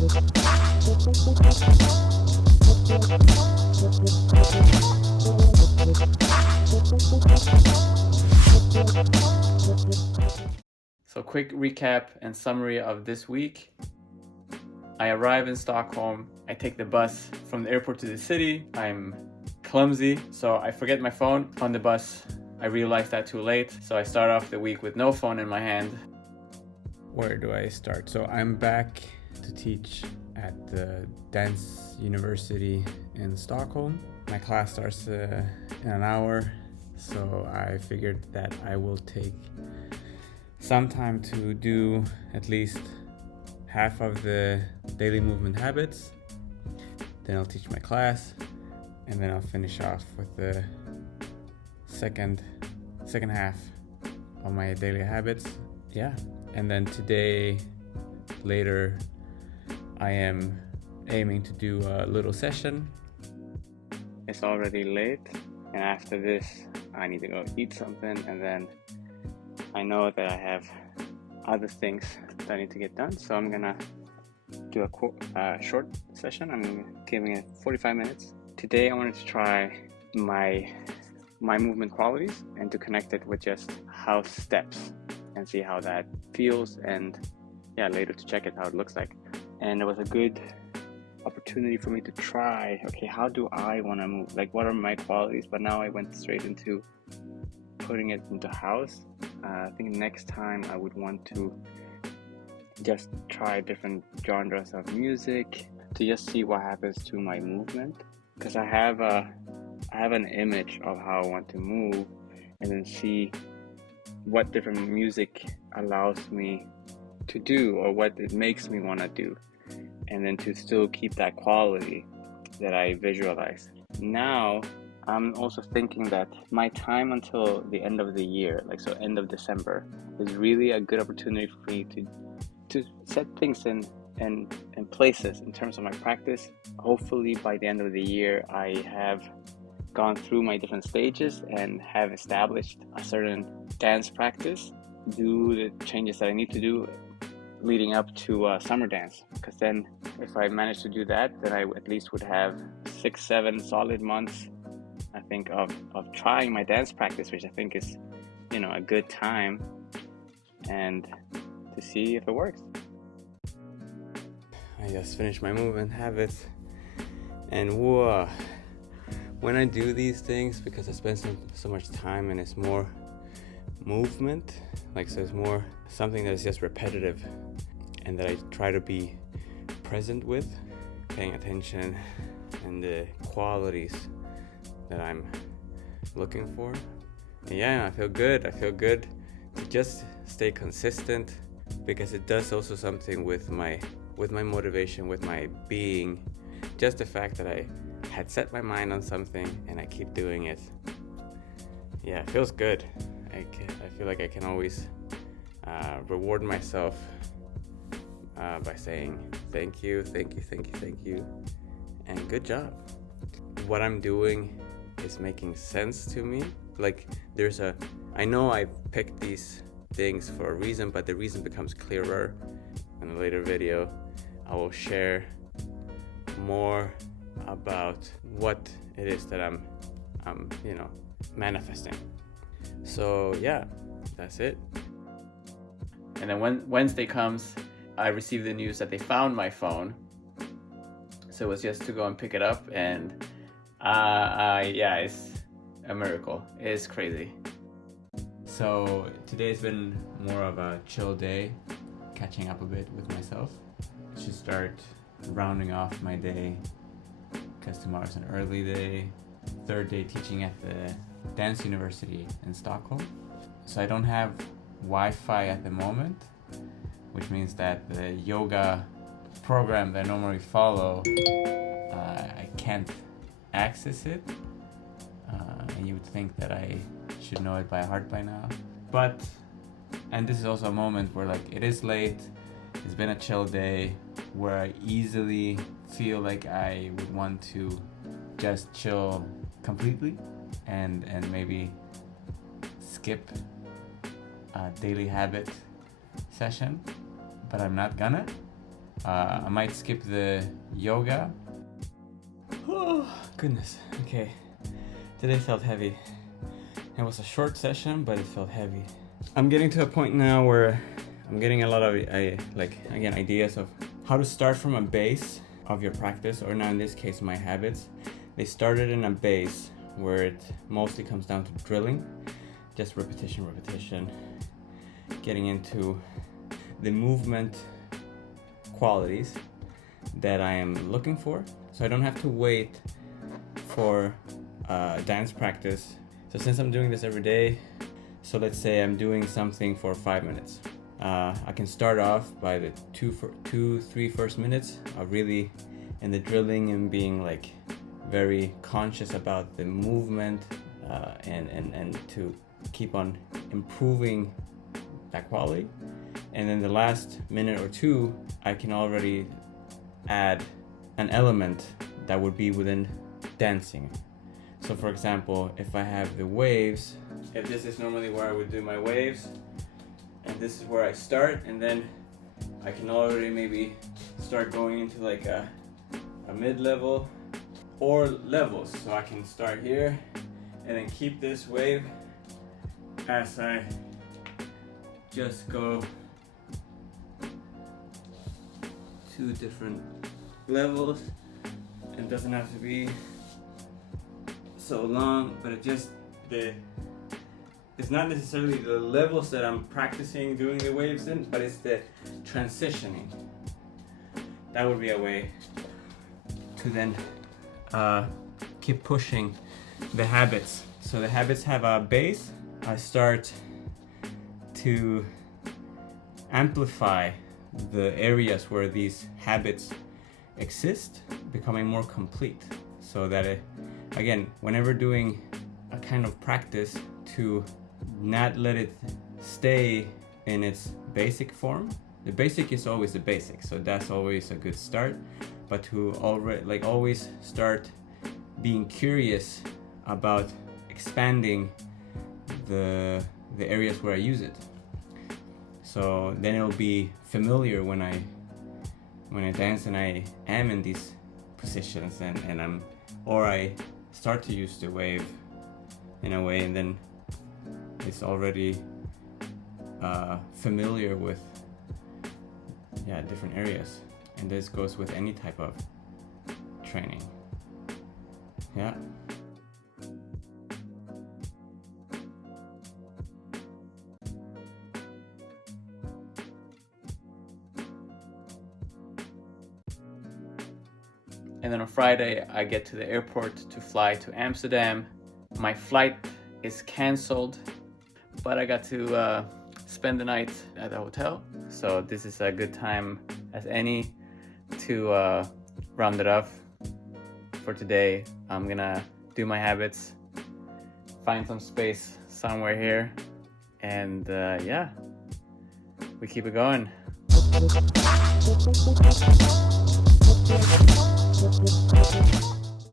So quick recap and summary of this week. I arrive in Stockholm, I take the bus from the airport to the city. I'm clumsy, so I forget my phone on the bus. I realize that too late, so I start off the week with no phone in my hand. Where do I start? So I'm back to teach at the dance university in Stockholm. My class starts in an hour, so I figured that I will take some time to do at least half of the daily movement habits. Then I'll teach my class, and then I'll finish off with the second half of my daily habits. Yeah. And then today, later, I am aiming to do a little session. It's already late, and after this, I need to go eat something, and then I know that I have other things that I need to get done, so I'm gonna do a short session. I'm giving it 45 minutes. Today I wanted to try my movement qualities and to connect it with just house steps and see how that feels, and yeah, later to check it how it looks like. And it was a good opportunity for me to try, okay, how do I want to move? Like, what are my qualities? But now I went straight into putting it into house. I think next time I would want to just try different genres of music to just see what happens to my movement, because I have an image of how I want to move, and then see what different music allows me to do or what it makes me want to do, and then to still keep that quality that I visualize. Now I'm also thinking that my time until the end of the year, like so end of December, is really a good opportunity for me to set things in places in terms of my practice. Hopefully by the end of the year I have gone through my different stages and have established a certain dance practice, do the changes that I need to do leading up to summer dance, because then if I manage to do that, then I at least would have 6-7 solid months, I think, of trying my dance practice, which I think is, a good time, and to see if it works. I just finished my movement habits, and whoa, when I do these things, because I spend so much time and it's more movement, so it's more something that's just repetitive and that I try to be present with, paying attention and the qualities that I'm looking for. And yeah, I feel good to just stay consistent, because it does also something with my motivation, with my being. Just the fact that I had set my mind on something and I keep doing it. Yeah, it feels good. I feel like I can always reward myself by saying thank you, and good job. What I'm doing is making sense to me. I know I picked these things for a reason, but the reason becomes clearer in a later video. I will share more about what it is that I'm manifesting. So yeah, that's it. And then when Wednesday comes, I receive the news that they found my phone. So it was just to go and pick it up, and it's a miracle. It's crazy. So today's been more of a chill day, catching up a bit with myself. I should start rounding off my day, because tomorrow's an early day. Third day teaching at the dance university in Stockholm. So I don't have Wi-Fi at the moment, which means that the yoga program that I normally follow, I can't access it. And you would think that I should know it by heart by now. And this is also a moment where it is late, it's been a chill day, where I easily feel like I would want to just chill completely and maybe skip a daily habit session, but I'm not gonna. I might skip the yoga. Oh, goodness. Okay. Today felt heavy. It was a short session, but it felt heavy. I'm getting to a point now where I'm getting a lot of ideas of how to start from a base of your practice, or now in this case my habits. They started in a base where it mostly comes down to drilling, just repetition, getting into the movement qualities that I am looking for, so I don't have to wait for dance practice. So since I'm doing this every day, so let's say I'm doing something for 5 minutes, I can start off by the 2-3 first minutes of really in the drilling and being like very conscious about the movement, and to keep on improving that quality. And then the last minute or two, I can already add an element that would be within dancing. So for example, if I have the waves, if this is normally where I would do my waves, and this is where I start, and then I can already maybe start going into like a mid-level or levels. So I can start here and then keep this wave as I just go to different levels. It doesn't have to be so long, but it's not necessarily the levels that I'm practicing doing the waves in, but it's the transitioning. That would be a way to then keep pushing the habits. So the habits have a base. I start to amplify the areas where these habits exist, becoming more complete, so that again, whenever doing a kind of practice, to not let it stay in its basic form. The basic is always the basic, so that's always a good start, but to always start being curious about expanding the areas where I use it. So then it'll be familiar when I dance and I am in these positions, and I start to use the wave in a way, and then it's already familiar with different areas. And this goes with any type of training. Yeah. And then on Friday, I get to the airport to fly to Amsterdam. My flight is canceled, but I got to spend the night at the hotel. So this is a good time as any to round it off for today. I'm gonna do my habits, find some space somewhere here, and we keep it going. Thank you.